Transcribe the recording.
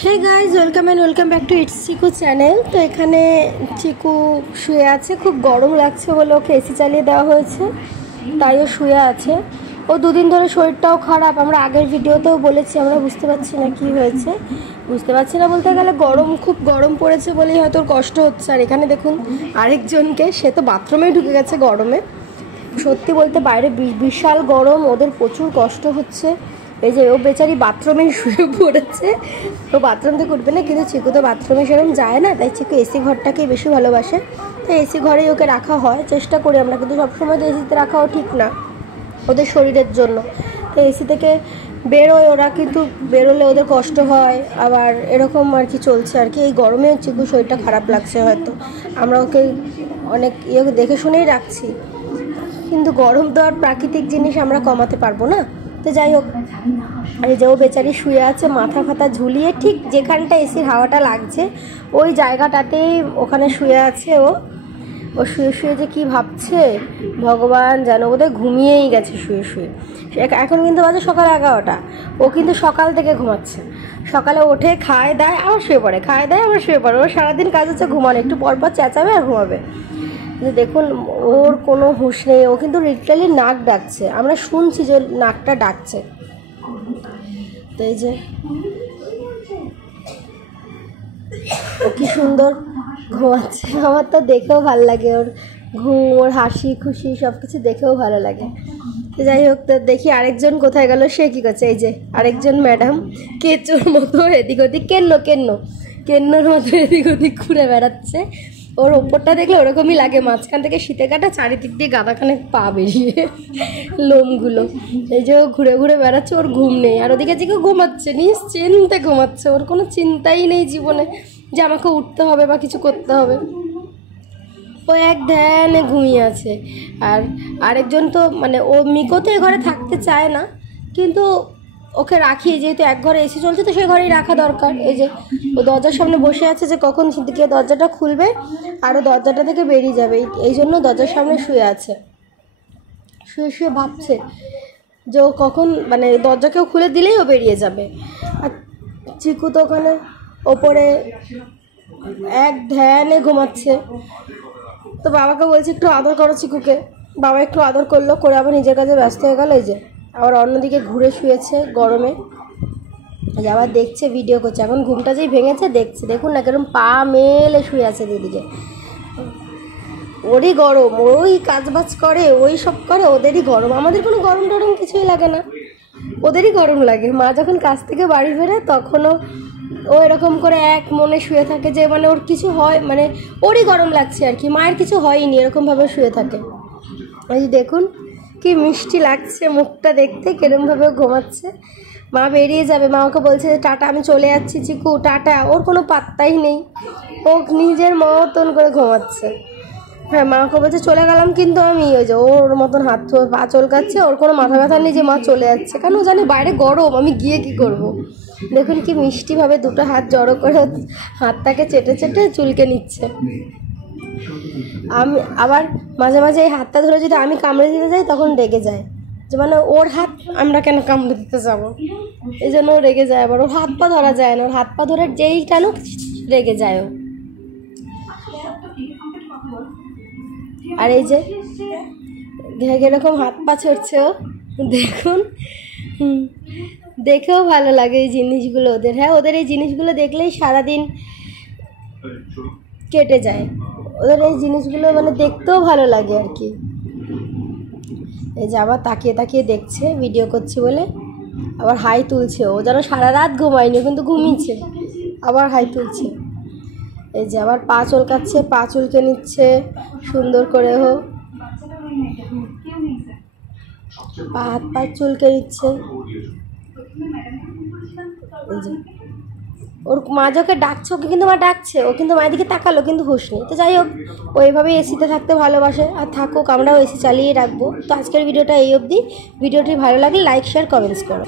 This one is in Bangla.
Hey guys welcome and welcome back to it's Chiku channel. तो এখানে চিকু শুয়ে আছে, খুব গরম লাগছে বলে ওকে এসি চালিয়ে দেওয়া হয়েছে, তাই ও শুয়ে আছে। ও দুদিন ধরে শরীরটাও খারাপ, আমরা আগের ভিডিওতেও বলেছি। আমরা বুঝতে পারছি না কি হয়েছে, বুঝতে পারছি না বলতে গেলে গরম, খুব গরম পড়েছে বলেই হয়তো ওর কষ্ট হচ্ছে। আর এখানে দেখুন আরেকজনকে, সে তো বাথরুমে ঢুকে গেছে গরমে। সত্যি বলতে বাইরে বিশাল গরম, ওদের প্রচুর কষ্ট হচ্ছে। এই যে ও বেচারি বাথরুমে শুয়ে পড়েছে, ও বাথরুম থেকে উঠবে না, কিন্তু চিকু তো বাথরুমে সেরকম যায় না, তাই চিকু এসি ঘরটাকেই বেশি ভালোবাসে, তাই এসি ঘরেই ওকে রাখা হয়, চেষ্টা করি আমরা। কিন্তু সবসময় তো এসিতে রাখাও ঠিক না ওদের শরীরের জন্য। তো এসি থেকে বেরোয় ওরা, কিন্তু বেরোলে ওদের কষ্ট হয়, আবার এরকম আর কি চলছে আর কি। এই গরমে চিকু শরীরটা খারাপ লাগছে, হয়তো আমরা ওকে অনেক দেখে শুনেই রাখছি, কিন্তু গরম তো আর প্রাকৃতিক জিনিস আমরা কমাতে পারবো না। তো যাই হোক, এই যে ও বেচারি শুয়ে আছে মাথা ফাতা ঝুলিয়ে, ঠিক যেখানটা এসির হাওয়াটা লাগছে ওই জায়গাটাতেই ওখানে শুয়ে আছে। ও শুয়ে শুয়ে যে কী ভাবছে ভগবান জানো, বোধহয় ঘুমিয়েই গেছে শুয়ে শুয়ে। এখন কিন্তু বাজে সকাল 11টা, ও কিন্তু সকাল থেকে ঘুমাচ্ছে। সকালে ওঠে, খায় দায় আবার শুয়ে পড়ে, খায় দায় আবার শুয়ে পড়ে। ওর সারাদিন কাজ হচ্ছে ঘুমানো, একটু পরপর চেঁচাবে আর ঘুমাবে। দেখুন ওর কোনো হুঁশ নেই, ও কিন্তু লিটারালি নাক ডাকছে, আমরা শুনছি যে নাকটা ডাকছে। তো এই যে ও কি সুন্দর ঘুমাচ্ছে, আমার তো দেখেও ভালো লাগে, ওর ঘুম, ওর হাসি খুশি সব কিছু দেখেও ভালো লাগে। তো যাই হোক, তো দেখি আরেকজন কোথায় গেল, সে কী করছে। এই যে আরেকজন ম্যাডাম কেঁচোর মতো এদিক ওদিক, কেন্নর মতো এদিক ওদিক ঘুরে বেড়াচ্ছে। ওর ওপরটা দেখলে ওরকমই লাগে, মাঝখান থেকে শীতে কাটা, চারিদিক দিয়ে গাদাখানে পা বেরিয়ে লোমগুলো। এই যে ও ঘুরে ঘুরে বেড়াচ্ছে, ওর ঘুম নেই। আর ওদিকে যে কেউ ঘুমাচ্ছে, নিশ্চিন্তে ঘুমাচ্ছে, ওর কোনো চিন্তাই নেই জীবনে যে আমাকে উঠতে হবে বা কিছু করতে হবে। ও এক ধ্যানে ঘুমিয়ে আছে। আর আরেকজন তো মানে ও মিকো তো এ ঘরে থাকতে চায় না, কিন্তু ওকে রাখি, যেহেতু এক ঘরে এসি চলছে তো সেই ঘরেই রাখা দরকার। এই যে ও দরজার সামনে বসে আছে যে কখন দিকে দরজাটা খুলবে আর ও দরজাটা থেকে বেরিয়ে যাবে, এই জন্য দরজার সামনে শুয়ে আছে, শুয়ে শুয়ে ভাবছে যে ও কখন মানে দরজাকেও খুলে দিলেই ও বেরিয়ে যাবে। আর চিকু তো ওখানে ওপরে এক ধ্যানে ঘুমাচ্ছে। তো বাবাকে বলছি একটু আদর করো চিকুকে, বাবা একটু আদর করলো, করে আবার নিজের কাজে ব্যস্ত হয়ে গেল। এই যে আবার অন্যদিকে ঘুরে শুয়েছে গরমে, এই যে আবার দেখছে, ভিডিও করছে। এখন ঘুমটা যেই ভেঙেছে দেখছে, দেখুন না কেরম পা মেলে শুয়ে আছে দুদিকে। ওরই গরম, ওই কাজবাজ করে, ওই সব করে, ওদেরই গরম। আমাদের কোনো গরম টরম কিছুই লাগে না, ওদেরই গরম লাগে। মা যখন কাজ থেকে বাড়ি ফেরে তখনও ও এরকম করে এক মনে শুয়ে থাকে যে মানে ওর কিছু হয়, মানে ওরই গরম লাগছে আর কি, মায়ের কিছু হয়নি, এরকমভাবে শুয়ে থাকে। এই দেখুন কি মিষ্টি লাগছে মুখটা দেখতে, কিরমভাবে ঘুমাচ্ছে। মা বেরিয়ে যাবে, মা ওকে বলছে টাটা, আমি চলে যাচ্ছি চিকু টাটা, ওর কোনো পাত্তাই নেই, ও নিজের মতন করে ঘুমাচ্ছে। হ্যাঁ, মা ওকে বলছে চলে গেলাম, কিন্তু আমি ওই যে ওর মতন হাত পা চলকাচ্ছে, ওর কোনো মাথা ব্যথা নেই যে মা চলে যাচ্ছে, কারণ ও জানে বাইরে গরম, আমি গিয়ে কি করব। দেখুন কি মিষ্টিভাবে দুটো হাত জড়ো করে হাতটাকে চেটে চেটে চুলকে নিচ্ছে। আমি আবার মাঝে মাঝে এই হাতটা ধরে যদি আমি কামড়ে দিতে যাই তখন রেগে যায়, যে মানে ওর হাত আমরা কেন কামড়ে দিতে যাবো, এই জন্য ও রেগে যায়। আবার ওর হাত পা ধরা যায় না, ওর হাত পা ধরে যেই টানুক রেগে যায় ও। আর এই যে এরকম হাত পা ছড়ছে ও, দেখুন, দেখেও ভালো লাগে এই জিনিসগুলো ওদের। হ্যাঁ, ওদের এই জিনিসগুলো দেখলেই সারাদিন কেটে যায়, ওদের এই জিনিসগুলো মানে দেখতেও ভালো লাগে আর কি। এই যে আবার তাকিয়ে তাকিয়ে দেখছে ভিডিও করছি বলে, আবার হাই তুলছে, ও যেন সারা রাত ঘুমায়নি কিন্তু ঘুমিয়েছে, আবার হাই তুলছে। এই যে আবার পা চলকাচ্ছে, পা চুলকে নিচ্ছে সুন্দর করে, পা হাত পা চুলকে নিচ্ছে। এই যে ওর মা যখন ডাকছে, ওকে কিন্তু মা ডাকছে, ও কিন্তু মায়ের দিকে তাকালো কিন্তু হুঁশ নেই। তো যাই হোক, ও এইভাবেই এসিতে থাকতে ভালোবাসে, আর থাকুক, আমরাও এসি চালিয়ে রাখবো। তো আজকের ভিডিওটা এই অবধি। ভিডিওটি ভালো লাগলে লাইক শেয়ার কমেন্টস করো।